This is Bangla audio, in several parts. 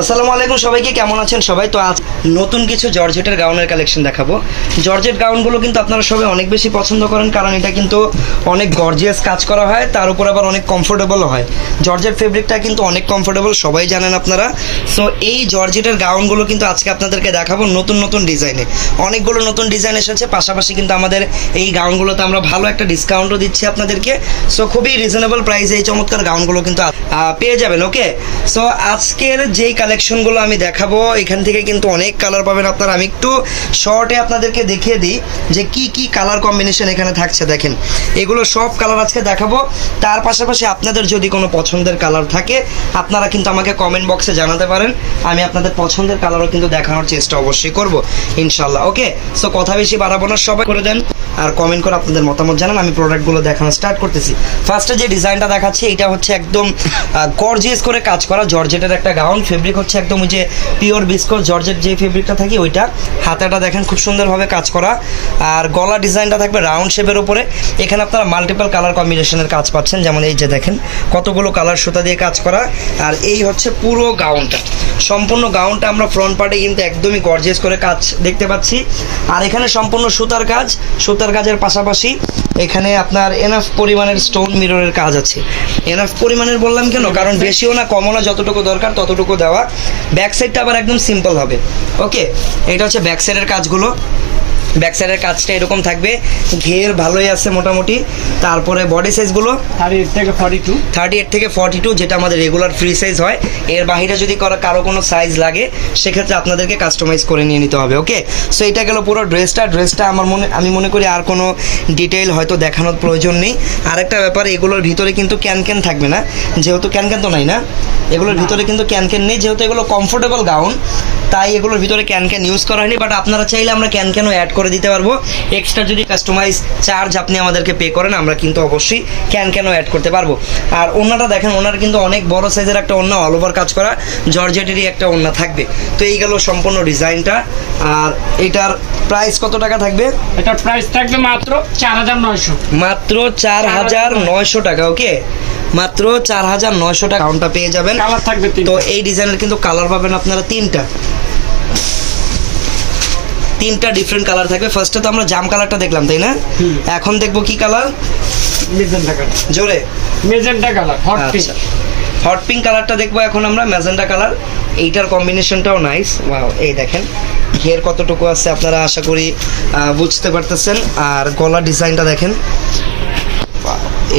আসসালামু আলাইকুম সবাইকে, কেমন আছেন সবাই? তো আজ নতুন কিছু জর্জেটের গাউনের কালেকশন দেখাবো। জর্জেট গাউনগুলো কিন্তু আপনারা সবাই অনেক বেশি পছন্দ করেন, কারণ এটা কিন্তু অনেক গর্জিয়াস কাজ করা হয়, তার উপর আবার অনেক কমফোর্টেবলও হয়। জর্জেট ফেব্রিকটা কিন্তু অনেক কমফোর্টেবল, সবাই জানেন আপনারা। সো এই জর্জেটের গাউনগুলো কিন্তু আজকে আপনাদেরকে দেখাবো নতুন নতুন ডিজাইনে। অনেকগুলো নতুন ডিজাইন এসেছে, পাশাপাশি কিন্তু আমাদের এই গাউনগুলোতে আমরা ভালো একটা ডিসকাউন্টও দিচ্ছি আপনাদেরকে। সো খুবই রিজনেবল প্রাইসে এই চমৎকার গাউনগুলো কিন্তু পেয়ে যাবেন। ওকে, সো আজকের যেই কালেকশনগুলো আমি দেখাবো এখান থেকে কিন্তু অনেক কালার পাবেন আপনারা। আমি একটু শর্টে আপনাদেরকে দেখিয়ে দিই যে কি কি কালার কম্বিনেশন এখানে থাকছে। দেখেন, এগুলো সব কালার আজকে দেখাবো। তার পাশাপাশি আপনাদের যদি কোনো পছন্দের কালার থাকে আপনারা কিন্তু আমাকে কমেন্ট বক্সে জানাতে পারেন, আমি আপনাদের পছন্দের কালারও কিন্তু দেখানোর চেষ্টা অবশ্যই করব ইনশাল্লাহ। ওকে, সো কথা বেশি বাড়াবো না, সবাই করে দেন আর কমেন্ট করে আপনাদের মতামত জানান। আমি প্রোডাক্টগুলো দেখানো স্টার্ট করতেছি। ফার্স্টে যে ডিজাইনটা দেখাচ্ছি এটা হচ্ছে একদম গর্জিয়াস করে কাজ করা জর্জেটের একটা গাউন। ফেব্রিক হচ্ছে একদম ওই যে পিওর বিস্কোর জর্জেট যে ফেব্রিকটা থাকে ওইটা। হাতাটা দেখেন খুব সুন্দরভাবে কাজ করা, আর গলা ডিজাইনটা থাকবে রাউন্ড শেপের উপরে। এখানে আপনারা মাল্টিপল কালার কম্বিনেশনের কাজ পাচ্ছেন, যেমন এই যে দেখেন কতগুলো কালার সুতা দিয়ে কাজ করা। আর এই হচ্ছে পুরো গাউনটা, সম্পূর্ণ গাউনটা আমরা ফ্রন্ট পার্টে কিন্তু একদমই গর্জিয়াস করে কাজ দেখতে পাচ্ছি। আর এখানে সম্পূর্ণ সুতার কাজ, সুতার কাজের পাশাপাশি এখানে আপনার এনাফ পরিমাণের স্টোন মিররের কাজ আছে। এনাফ পরিমাণের বললাম কেন, কারণ বেশিও না কমও না, যতটুকু দরকার ততটুকু দেওয়া। ব্যাক সাইডটা আবার একদম সিম্পল হবে। ওকে, এটা হচ্ছে ব্যাক সাইডের কাজগুলো। ব্যাক সাইডের কাজটা এরকম থাকবে, ঘের ভালোই আছে মোটামুটি। তারপরে বডি সাইজগুলো 38 থেকে 42, যেটা আমাদের রেগুলার ফ্রি সাইজ হয়। এর বাইরে যদি কারো কোনো সাইজ লাগে সেক্ষেত্রে আপনাদেরকে কাস্টমাইজ করে নিয়ে নিতে হবে। ওকে, সো এটা গেল পুরো ড্রেসটা। আমি মনে করি আর কোনো ডিটেইল হয়তো দেখানোর প্রয়োজন নেই। আরেকটা ব্যাপার, এগুলোর ভিতরে কিন্তু ক্যান থাকবে না, যেহেতু ক্যান তো নাই না, এগুলোর ভিতরে কিন্তু ক্যান নেই, যেহেতু এগুলো কমফোর্টেবল গাউন, তাই এগুলোর ভিতরে ক্যান ইউজ করা হয়নি। বাট আপনারা চাইলে আমরা ক্যানও অ্যাড করে দিতে পারবো। এক্সট্রা যদি কাস্টমাইজ চার্জ আপনি আমাদেরকে পে করেন, আমরা কিন্তু অবশ্যই ক্যানও অ্যাড করতে পারবো। আর ওড়নাটা দেখেন, ওনার কিন্তু অনেক বড় সাইজের একটা ওড়না, অল ওভার কাজ করা জর্জেটেরই একটা ওড়না থাকবে। তো এই গেল সম্পূর্ণ ডিজাইনটা। আর এটার প্রাইস কত টাকা থাকবে? এটার প্রাইস থাকবে মাত্র 4900, মাত্র 4900 টাকা। ওকে, মাত্র 4900 টাকা গাউনটা পেয়ে যাবেন। কালার থাকবে তো এই ডিজাইনের কিন্তু কালার পাবেন আপনারা তিনটা ডিফারেন্ট কালার থাকবে। ফার্স্টে তো আমরা জাম কালারটা দেখলাম, তাই না? এখন দেখবো কি কালার? Magenta colour. জোরে magenta colour, hot pink. Hot pink কালারটা দেখবো এখন আমরা, ম্যাজেন্টা কালার। এইটার কম্বিনেশনটাও নাইস। ওয়াও, এই দেখেন ঘের কতটুকু আছে আপনারা আশা করি বুঝতে পারতেছেন। আর গলা ডিজাইনটা দেখেন,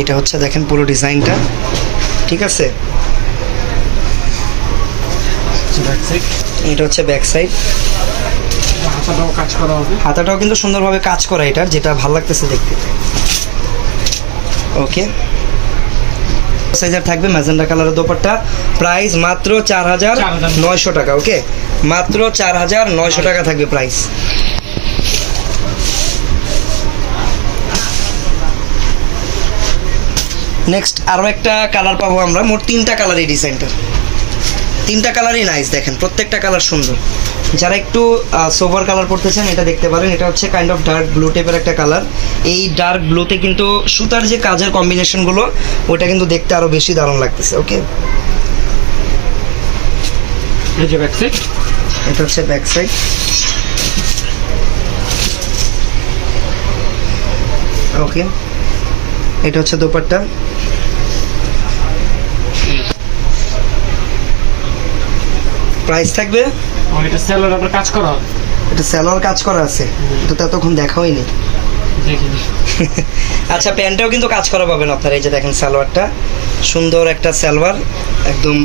এটা হচ্ছে দেখেন পুরো ডিজাইনটা, ঠিক আছে? এটা হচ্ছে ব্যাক সাইড, হাতাটাও কিন্তু সুন্দরভাবে কাজ করা এটার, যেটা ভালো লাগতেছে দেখতে। ওকে, সাইজের থাকবে ম্যাজেন্টা কালারের দোপাট্টা। প্রাইস মাত্র 4900 টাকা। ওকে, মাত্র 4900 টাকা থাকবে প্রাইস। নেক্সট আরও একটা কালার পাবো আমরা, মোট 3টা কালার এই ডিজাইনটার। 3টা কালারই নাইস, দেখেন প্রত্যেকটা কালার সুন্দর। যারা একটু সোভার কালার পড়তে চান এটা দেখতে পারেন। এটা হচ্ছে কাইন্ড অফ ডার্ক ব্লু টাইপের একটা কালার। এই ডার্ক ব্লুতে কিন্তু সুতার যে কাজের কম্বিনেশনগুলো ওটা কিন্তু দেখতে আরও বেশি দারুণ লাগতেছে। ওকে, এটা হচ্ছে ব্যাক সাইড। ওকে, এটা হচ্ছে দোপাট্টা। প্রাইস থাকবে, এটা সেলোয়ার কাজ করা হবে। এটা সেলোয়ার কাজ করা আছে, এটা তো এতক্ষণ দেখা হয়নি। আচ্ছা, প্যান্টটাও কিন্তু কাজ করা পাবেন আপনারা। এই যে দেখেন সালোয়ারটা, সুন্দর একটা সালোয়ার, একদম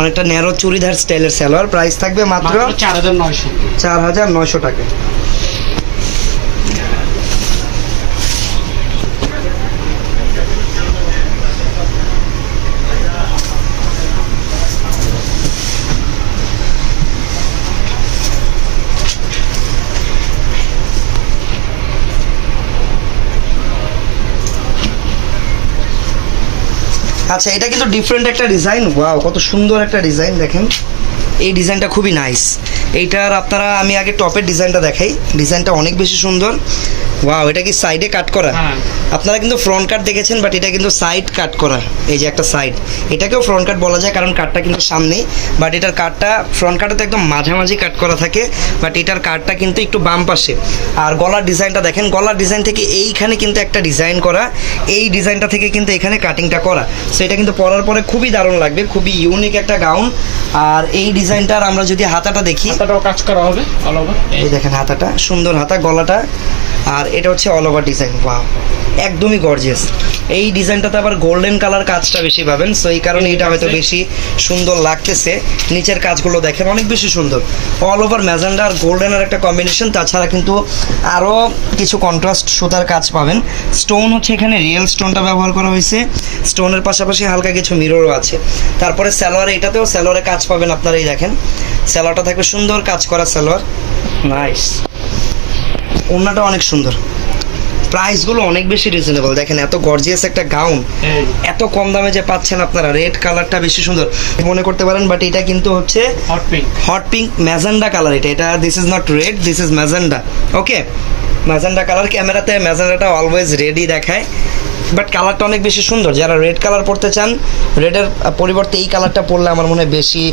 অনেকটা ন্যারো চুড়িদার স্টাইলের সালোয়ার। প্রাইস থাকবে মাত্র 4900 টাকা। আচ্ছা, এটা কিন্তু ডিফারেন্ট একটা ডিজাইন। ওয়াও, কত সুন্দর একটা ডিজাইন দেখেন। এই ডিজাইনটা খুবই নাইস। এইটার আপনারা আমি আগে টপের ডিজাইনটা দেখাই, ডিজাইনটা অনেক বেশি সুন্দর। ওয়াও, এটা কি সাইডে কাট করা? হ্যাঁ। আপনারা কিন্তু ফ্রন্ট কাট দেখেছেন, বাট এটা কিন্তু সাইড কাট করা। এই যে একটা সাইড, এটাকেও ফ্রন্ট কাট বলা যায় কারণ কাটটা কিন্তু সামনেই, বাট এটার কাটটা ফ্রন্ট কাটে তো একদম মাঝামাঝি কাট করা থাকে, বাট এটার কাটটা কিন্তু একটু বাম পাশে। আর গলার ডিজাইনটা দেখেন, গলার ডিজাইন থেকে এইখানে কিন্তু একটা ডিজাইন করা, এই ডিজাইনটা থেকে কিন্তু এখানে কাটিংটা করা। সো এটা কিন্তু পরার পরে খুবই দারুণ লাগবে, খুবই ইউনিক একটা গাউন। আর এই ডিজাইনটার আমরা যদি হাতাটা দেখি, হাতাটাও কাজ করা হবে অল ওভার। এই দেখেন হাতাটা সুন্দর, হাতা গলাটা, আর এটা হচ্ছে অল ওভার ডিজাইন। ওয়াও, একদমই গর্জিয়াস। এই ডিজাইনটাতে আবার গোল্ডেন কালার কাজটা বেশি পাবেন, সো এই কারণে এটা হয়তো বেশি সুন্দর লাগতেছে। নিচের কাজগুলো দেখেন অনেক বেশি সুন্দর, অল ওভার ম্যাজেন্ডা আর গোল্ডেনের একটা কম্বিনেশন। তাছাড়া কিন্তু আরও কিছু কন্ট্রাস্ট সুতার কাজ পাবেন। স্টোন হচ্ছে এখানে রিয়েল স্টোনটা ব্যবহার করা হয়েছে, স্টোনের পাশাপাশি হালকা কিছু মিররও আছে। তারপরে সালোয়ারে, এটাতেও সালোয়ারে কাজ পাবেন আপনারা, এই দেখেন সালোয়ারটা থাকবে সুন্দর কাজ করা সালোয়ার, নাইস। ওড়নাটা অনেক সুন্দর, প্রাইসগুলো অনেক বেশি রিজনেবল। দেখেন এত গর্জিয়াস একটা গাউন এই এত কম দামে যে পাচ্ছেন আপনারা। রেড কালারটা বেশি সুন্দর মনে করতে পারেন, বাট এটা কিন্তু হচ্ছে hot pink. Hot pink magenta colour. এটা this is not red, this is magenta. Okay, magenta colour. ক্যামেরাতে ম্যাজেন্ডাটা অলওয়েজ রেডই দেখায়, বাট কালারটা অনেক বেশি সুন্দর। যারা রেড কালার পরতে চান, রেডের পরিবর্তে এই কালারটা পরলে আমার মনে হয় বেশি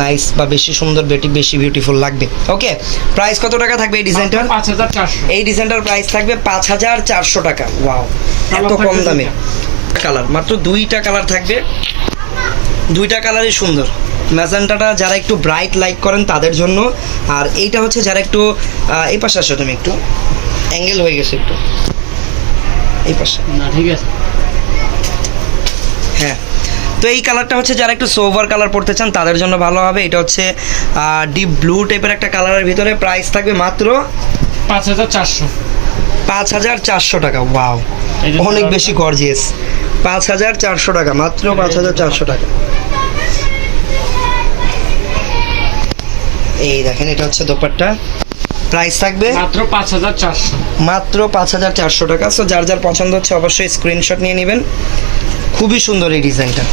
নাইস বা বেশি সুন্দর, বেশি বিউটিফুল লাগবে। ওকে, প্রাইস কত টাকা থাকবে এই ডিজাইনটার? 5400। এই ডিজাইনটার প্রাইস থাকবে 5400 টাকা। ওয়াও, এত কম দামে কালার, মাত্র দুইটা কালার থাকবে, দুইটা কালারই সুন্দর। ম্যাজেন্টাটা যারা একটু ব্রাইট লাইক করেন তাদের জন্য, আর এইটা হচ্ছে যারা একটু এই পাশে আসো, তুমি একটু অ্যাঙ্গেল হয়ে গেছে একটু এই পাশে, না ঠিক আছে। হ্যাঁ। তো এই কালারটা হচ্ছে যারা একটু সোভার কালার পড়তে চান তাদের জন্য ভালো হবে। এটা হচ্ছে ডিপ ব্লু টাইপের একটা কালারের ভিতরে, প্রাইস থাকবে মাত্র 5400। 5400 টাকা। ওয়াও, এই যে অনেক বেশি গর্জিয়াস। 5400 টাকা, মাত্র 5400 টাকা। এই দেখেন এটা হচ্ছে দোপাট্টা, প্রাইস থাকবে মাত্র 5400। মাত্র 5400 টাকা। সো যার যার পছন্দ হচ্ছে অবশ্যই স্ক্রিনশট নিয়ে নেবেন। খুবই সুন্দর এই ডিজাইনটা।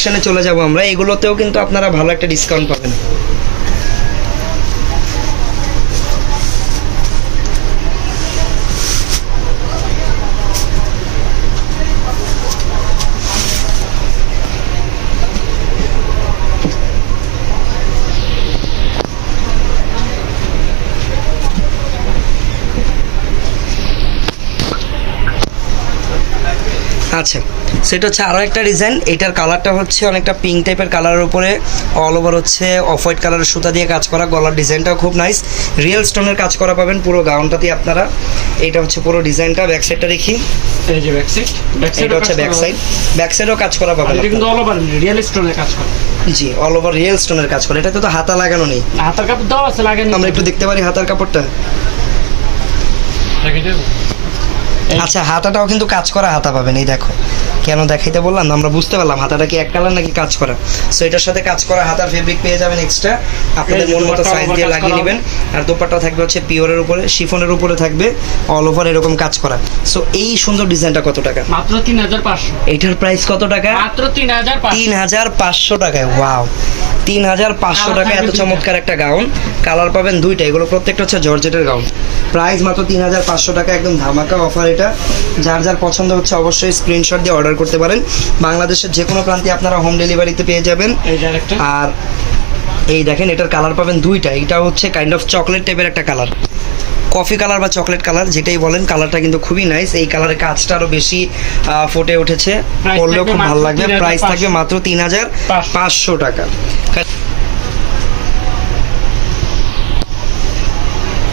সেখানে চলে যাব আমরা, এগুলোতেও কিন্তু আপনারা ভালো একটা ডিসকাউন্ট পাবেন। আচ্ছা, সেটা হচ্ছে আরও একটা ডিজাইন। এটার কালারটা হচ্ছে অনেকটা পিঙ্ক টাইপের কালারের উপরে অল ওভার হচ্ছে অফ হোয়াইট কালারের সুতা দিয়ে কাজ করা। গলার ডিজাইনটাও খুব নাইস, রিয়েল স্টোনের কাজ করা পাবেন পুরো গাউনটাতে আপনারা। এটা হচ্ছে পুরো ডিজাইনটা। ব্যাক সাইডটা দেখি, এই যে ব্যাক সাইড, এটা হচ্ছে ব্যাক সাইড, ব্যাক সাইডও কাজ করা পাবেন এটা কিন্তু অল ওভার রিয়েল স্টোনের কাজ করে। জি, অল ওভার রিয়েল স্টোনের কাজ করে। এটাতে তো হাতা লাগানো নেই, হাতার কাপড় দাও আছে, লাগেন আমরা একটু দেখতে পারি হাতার কাপড়টা। আচ্ছা, হাতাটাও কিন্তু কাজ করা হাতা পাবেন। এই দেখো, কেন দেখাইতে বললাম না, আমরা বুঝতে পারলাম হাতাটা কি এক কালার নাকি কাজ করা। সো এটার সাথে কাজ করা হাতার ফেব্রিক পেয়ে যাবেন এক্সট্রা, আপনাদের মন মতো সাইজ দিয়ে লাগিয়ে নেবেন। আর দোপাট্টা থাকবে হচ্ছে পিওরের উপরে, শিফনের উপরে থাকবে অল ওভার এরকম কাজ করা। সো এই সুন্দর ডিজাইনটা কত টাকা? মাত্র 3500। এইটার প্রাইস কত টাকা? মাত্র 3500। 3500 টাকায়। ওয়াও, 3500 টাকা। এত চমৎকার একটা গাউন, কালার পাবেন দুইটা। এগুলো প্রত্যেকটা হচ্ছে জর্জেটের গাউন, প্রাইস মাত্র 3500 টাকা। একদম ধামাকা অফার এটা। যার যার পছন্দ হচ্ছে অবশ্যই স্ক্রিনশট দিয়ে অর্ডার করতে পারেন। বাংলাদেশের যে কোনো প্রান্তে আপনারা হোম ডেলিভারিতে পেয়ে যাবেন। এই যে আরেকটা, আর এই দেখেন এটার কালার পাবেন দুইটা। এটা হচ্ছে কাইন্ড অফ চকলেট টাইপের একটা কালার, কফি কালার বা চকলেট কালার যেটাই বলেন। কালারটা কিন্তু খুবই নাইস। এই কালারের কাজটা আরও বেশি ফুটে উঠেছে, পরলেও খুব ভালো লাগবে। প্রাইস থাকবে মাত্র 3500 টাকা।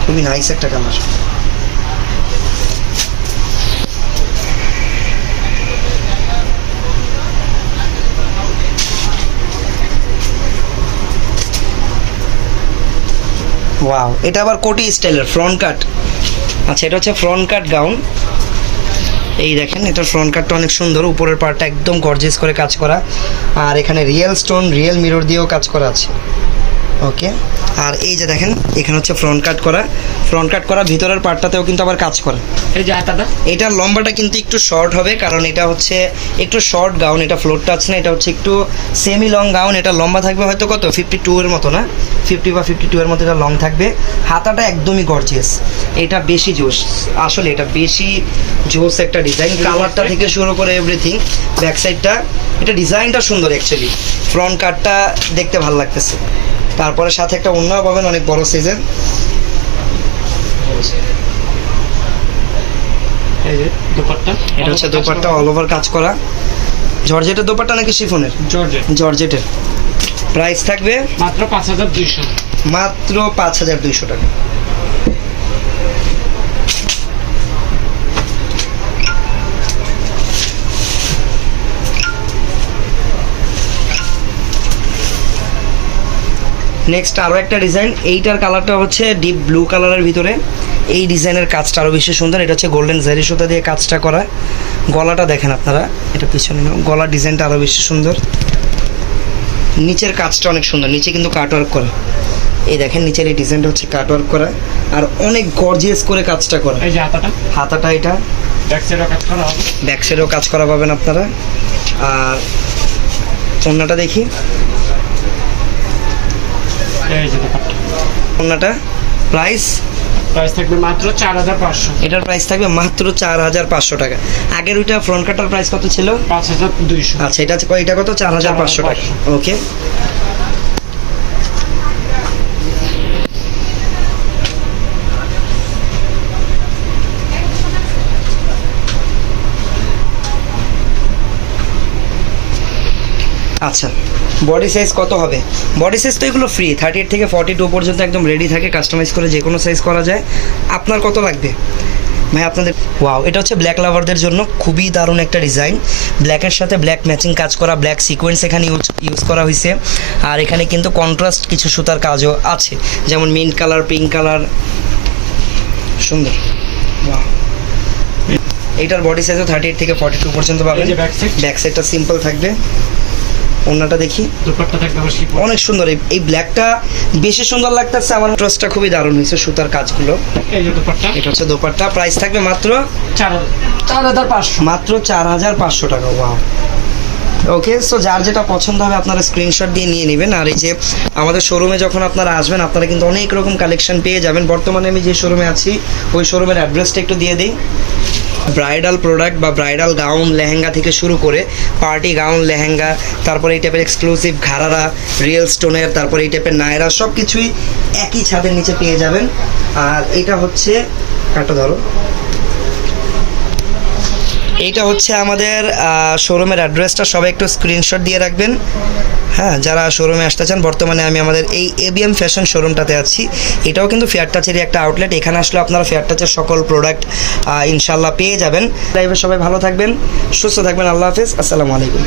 খুবই নাইস একটা কালার। ওয়াও, এটা আবার কোটি স্টাইলের ফ্রন্ট কাট। আচ্ছা, এটা হচ্ছে ফ্রন্ট কাট গাউন। এই দেখেন এটার ফ্রন্ট কাটটা অনেক সুন্দর, উপরের পার্টটা একদম গর্জিয়াস করে কাজ করা, আর এখানে রিয়েল স্টোন রিয়েল মিরর দিয়েও কাজ করা আছে। ওকে, আর এই যে দেখেন এখানে হচ্ছে ফ্রন্ট কাট করা ভিতরের পার্টটাতেও কিন্তু আবার কাজ করা। এই যে হাতাটা এটার লম্বাটা কিন্তু একটু শর্ট হবে, কারণ এটা হচ্ছে একটু শর্ট গাউন, এটা ফ্লোর টাচ না, এটা হচ্ছে একটু সেমি লং গাউন। এটা লম্বা থাকবে হয়তো কত 52 এর মতো, না 50 বা 52 এর মতো এটা লং থাকবে। হাতাটা একদমই গর্জিয়াস, এটা বেশি জোস, আসলে এটা বেশি জোস একটা ডিজাইন, কালারটা থেকে শুরু করে এভরিথিং। ব্যাক সাইডটা এটা ডিজাইনটা সুন্দর অ্যাকচুয়ালি, ফ্রন্ট কাটটা দেখতে ভালো লাগতেছে। তারপরে সাথে একটা ওড়নাও পাবেন অনেক বড় সাইজের। এই যে দোপাট্টা, এটা হচ্ছে দোপাট্টা অল ওভার কাজ করা। জর্জেটের দোপাট্টা নাকি শিফনের? জর্জেট, জর্জেটের। প্রাইস থাকবে মাত্র 5200। মাত্র 5200 টাকা। নেক্সট আরও একটা ডিজাইন, এইটার কালারটা হচ্ছে ডিপ ব্লু কালারের ভিতরে। এই ডিজাইনের কাজটা আরও বেশি সুন্দর, এটা হচ্ছে গোল্ডেন জারি সুতা দিয়ে কাজটা করা। গলাটা দেখেন আপনারা, এটা পিছনে না, গলার ডিজাইনটা আরও বেশি সুন্দর। নিচের কাজটা অনেক সুন্দর, নিচে কিন্তু কাটওয়ার্ক করা। এই দেখেন নিচের এই ডিজাইনটা হচ্ছে কাটওয়ার্ক করা আর অনেক গর্জিয়াস করে কাজটা করা। এই যে হাতাটা, হাতাটা এটা ব্যাক সাইডেও কাজ করা হবে, ব্যাক সাইডেও কাজ করা পাবেন আপনারা। আর ওড়নাটা দেখি, এই যে দোপাট্টা। ওড়নাটা প্রাইস থাকবে মাত্র 4500। এটার প্রাইস থাকবে মাত্র 4500 টাকা। আগের ওইটা ফ্রন্ট কাটার প্রাইস কত ছিল? 5200। আচ্ছা, এটা কত? 4500 টাকা। ওকে, আচ্ছা বডি সাইজ কত হবে? বডি সাইজ তো এগুলো ফ্রি, 38 থেকে 42 পর্যন্ত একদম রেডি থাকে, কাস্টমাইজ করে যে কোনো সাইজ করা যায়। আপনার কত লাগবে ভাই? আপনাদের ওয়াও, এটা হচ্ছে ব্ল্যাক লাভারদের জন্য খুবই দারুণ একটা ডিজাইন। ব্ল্যাকের সাথে ব্ল্যাক ম্যাচিং কাজ করা, ব্ল্যাক সিকোয়েন্স এখানে ইউজ করা হয়েছে। আর এখানে কিন্তু কন্ট্রাস্ট কিছু সুতার কাজও আছে, যেমন মিন্ট কালার, পিঙ্ক কালার, সুন্দর। ওয়াও, এইটার বডি সাইজও 38 থেকে 42 পর্যন্ত পাবেন। এই যে ব্যাক সাইড, ব্যাক সাইডটা সিম্পল থাকবে। ওড়নাটা দেখি, দোপাট্টা থাকবে আবার শিফন। অনেক সুন্দর। এই ব্ল্যাকটা বেশি সুন্দর লাগতেছে আমার, ট্রাস্টটা খুবই দারুণ হয়েছে, সুতার কাজগুলো। এই যে দোপাট্টা, এটা হচ্ছে দোপাট্টা, প্রাইস থাকবে মাত্র 4500। মাত্র 4500 টাকা। ওয়াও, ওকে। সো যার যেটা পছন্দ হবে আপনারা স্ক্রিনশট দিয়ে নিয়ে নেবেন। আর এই যে আমাদের শোরুমে যখন আপনারা আসবেন আপনারা কিন্তু অনেক রকম কালেকশন পেয়ে যাবেন। বর্তমানে আমি যে শোরুমে আছি ওই শোরুমের অ্যাড্রেসটা একটু দিয়ে দিই। ব্রাইডাল প্রোডাক্ট বা ব্রাইডাল গাউন লেহেঙ্গা থেকে শুরু করে পার্টি গাউন লেহেঙ্গা, তারপরে এই টাইপের এক্সক্লুসিভ ঘাড়ারা, রিয়েল স্টোনের, তারপরে এই টাইপের নায়রা, সব কিছুই একই ছাদের নিচে পেয়ে যাবেন। আর এটা হচ্ছে কাটা ধরো, এইটা হচ্ছে আমাদের শোরুমের অ্যাড্রেসটা, সবাই একটু স্ক্রিনশট দিয়ে রাখবেন। হ্যাঁ, যারা শোরুমে আসতে চান, বর্তমানে আমি আমাদের এই এবিএম ফ্যাশন শোরুমটাতে আছি। এটাও কিন্তু ফেয়ার টাচেরই একটা আউটলেট। এখানে আসলে আপনারা ফেয়ার টাচের সকল প্রোডাক্ট ইনশাল্লাহ পেয়ে যাবেন। লাইভে সবাই ভালো থাকবেন, সুস্থ থাকবেন। আল্লাহ হাফেজ, আসসালামু আলাইকুম।